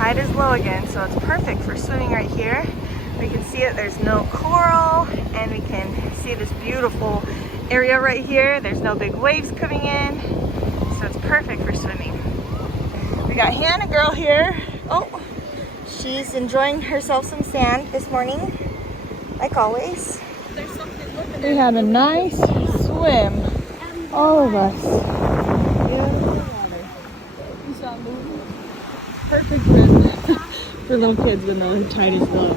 tide is low again, so it's perfect for swimming right here. We can see it, there's no coral, and we can see this beautiful area right here. There's no big waves coming in, so it's perfect for swimming. We got Hannah girl here. Oh, she's enjoying herself some sand this morning, like always. We had a nice swim, all of us. Perfect for little kids when the tide is low.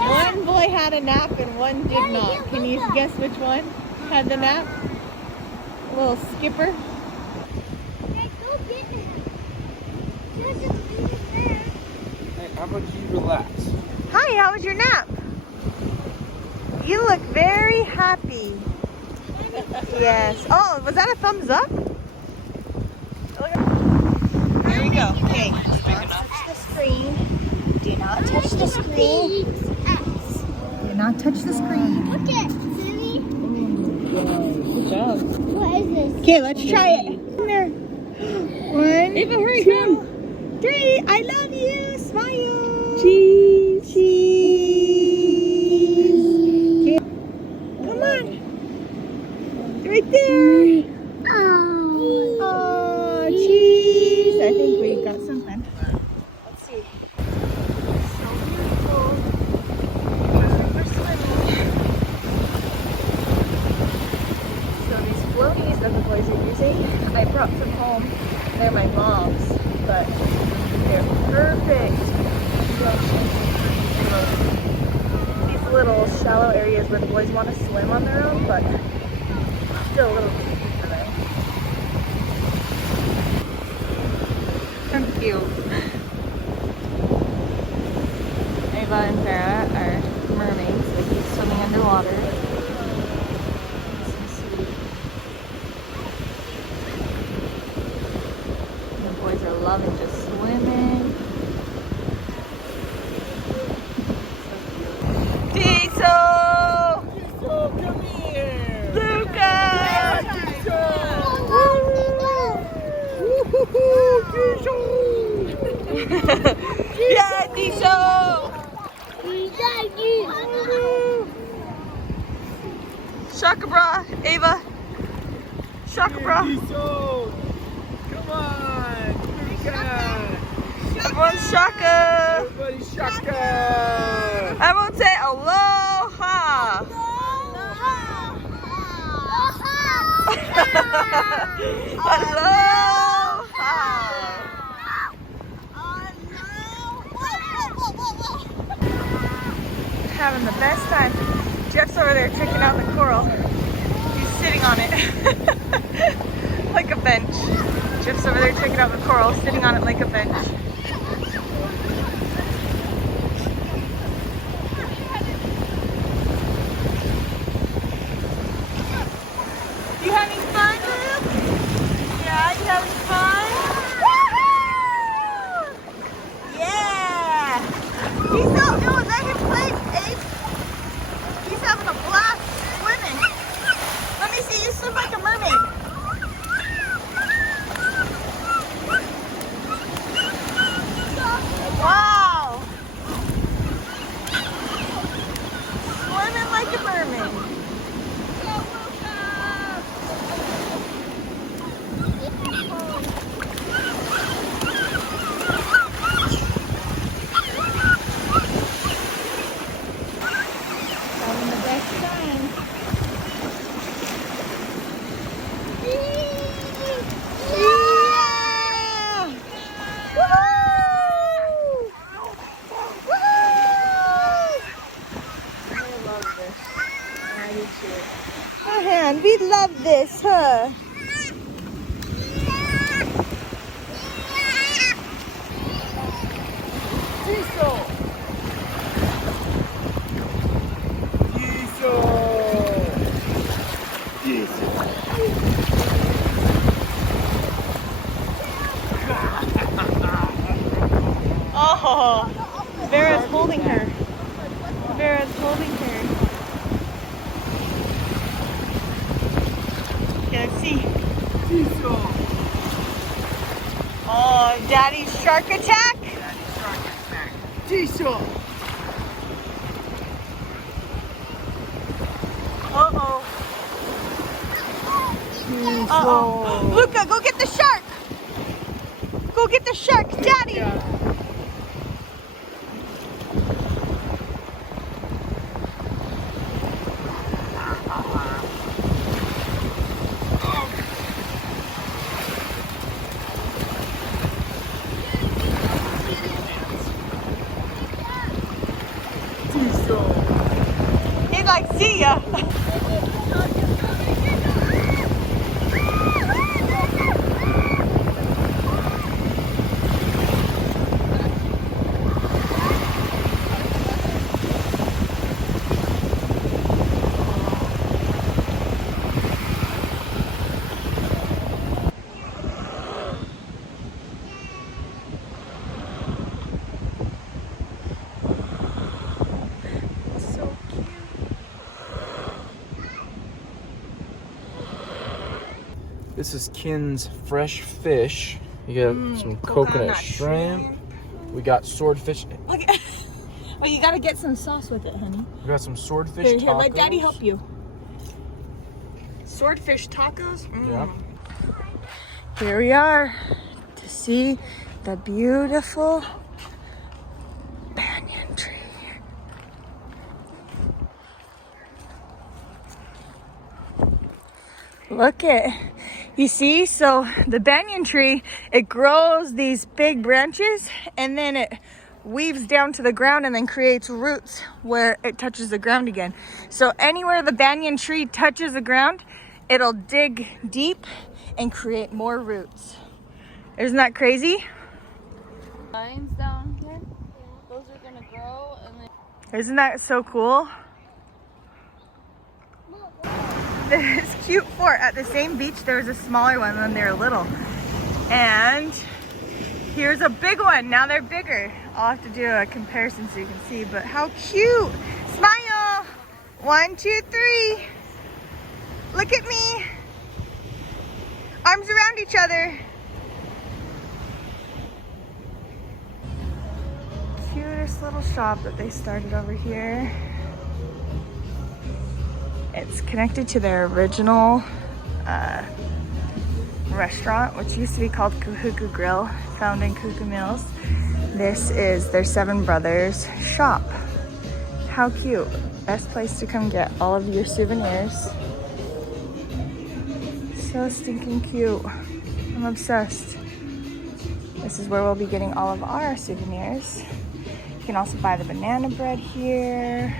One boy had a nap and one did not. Can you guess which one had the nap? A little skipper. Hey, how about you relax? Hi, how was your nap? You look very happy. Yes. Oh, was that a thumbs up? There we go. Okay. Touch the screen. Do not touch the screen. Do not touch the screen. Look at Silly. Good job. What is this? Okay, let's try it. In there. 1, Ava, hurry, 2, 3. I love you. Smile. Cheese. Cheese. Okay. Come on. Right there. Oh, cheese. I think we got something. Let's see. So beautiful. Perfect for swimming. So these floaties that the boys are using, I brought some home. They're my mom's, but they're perfect. These little shallow areas where the boys want to swim on their own, but still a little deep for them. Cute. Ava and Farah are mermaids. They keep swimming underwater. So sweet. And the boys are loving just swimming. Diesel! Diesel, come here! Luca! Yeah, Diesel! Shaka bra, Ava. Shaka bra. Diesel! Come on! Everyone shaka. Everybody shaka! Everyone say aloha. Aloha. Having the best time. Jeff's over there checking out the coral. He's sitting on it like a bench. Jeff's over there checking out the coral, sitting on it like a bench. You having fun, Luke? Yeah, you having fun? Woohoo! Yeah! He's so good. Let him play, Abe. He's having a blast swimming. Let me see you swim like a mermaid. Oh, Vera's holding her. Vera's holding her. Okay, let's see. Oh, Daddy's shark attack. Diesel. Uh-oh. Uh-oh. Luca, go get the shark. Go get the shark, Daddy. He's like, see ya. This is Ken's fresh fish. You got some coconut shrimp. We got swordfish. Look at, well, you gotta get some sauce with it, honey. We got some swordfish Here, tacos. let Daddy help you. Swordfish tacos? Yeah. Here we are to see the beautiful banyan tree. Look at, you see, so the banyan tree, it grows these big branches and then it weaves down to the ground and then creates roots where it touches the ground again. So anywhere the banyan tree touches the ground, it'll dig deep and create more roots. Isn't that crazy? Lines down here, those are gonna grow and then Isn't that so cool? This cute fort at the same beach, there was a smaller one when they were little. And here's a big one, now they're bigger. I'll have to do a comparison so you can see, but how cute. Smile, 1, 2, 3. Look at me. Arms around each other. Cutest little shop that they started over here. It's connected to their original restaurant, which used to be called Kahuku Grill, found in Kuku Mills. This is their Seven Brothers shop. How cute. Best place to come get all of your souvenirs. So stinking cute. I'm obsessed. This is where we'll be getting all of our souvenirs. You can also buy the banana bread here.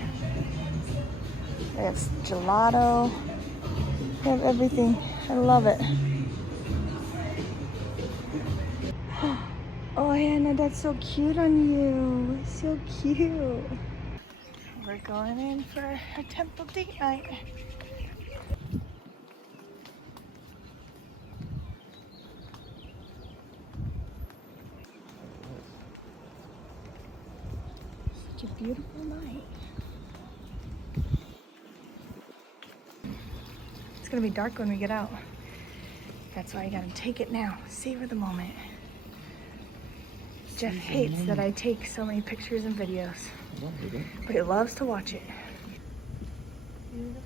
They have gelato. They have everything. I love it. Oh, Hannah, that's so cute on you. So cute. We're going in for a temple date night. Such a beautiful night. It's gonna be dark when we get out. That's why I gotta take it now. Savor the moment. Jeff hates that I take so many pictures and videos, but he loves to watch it. Beautiful.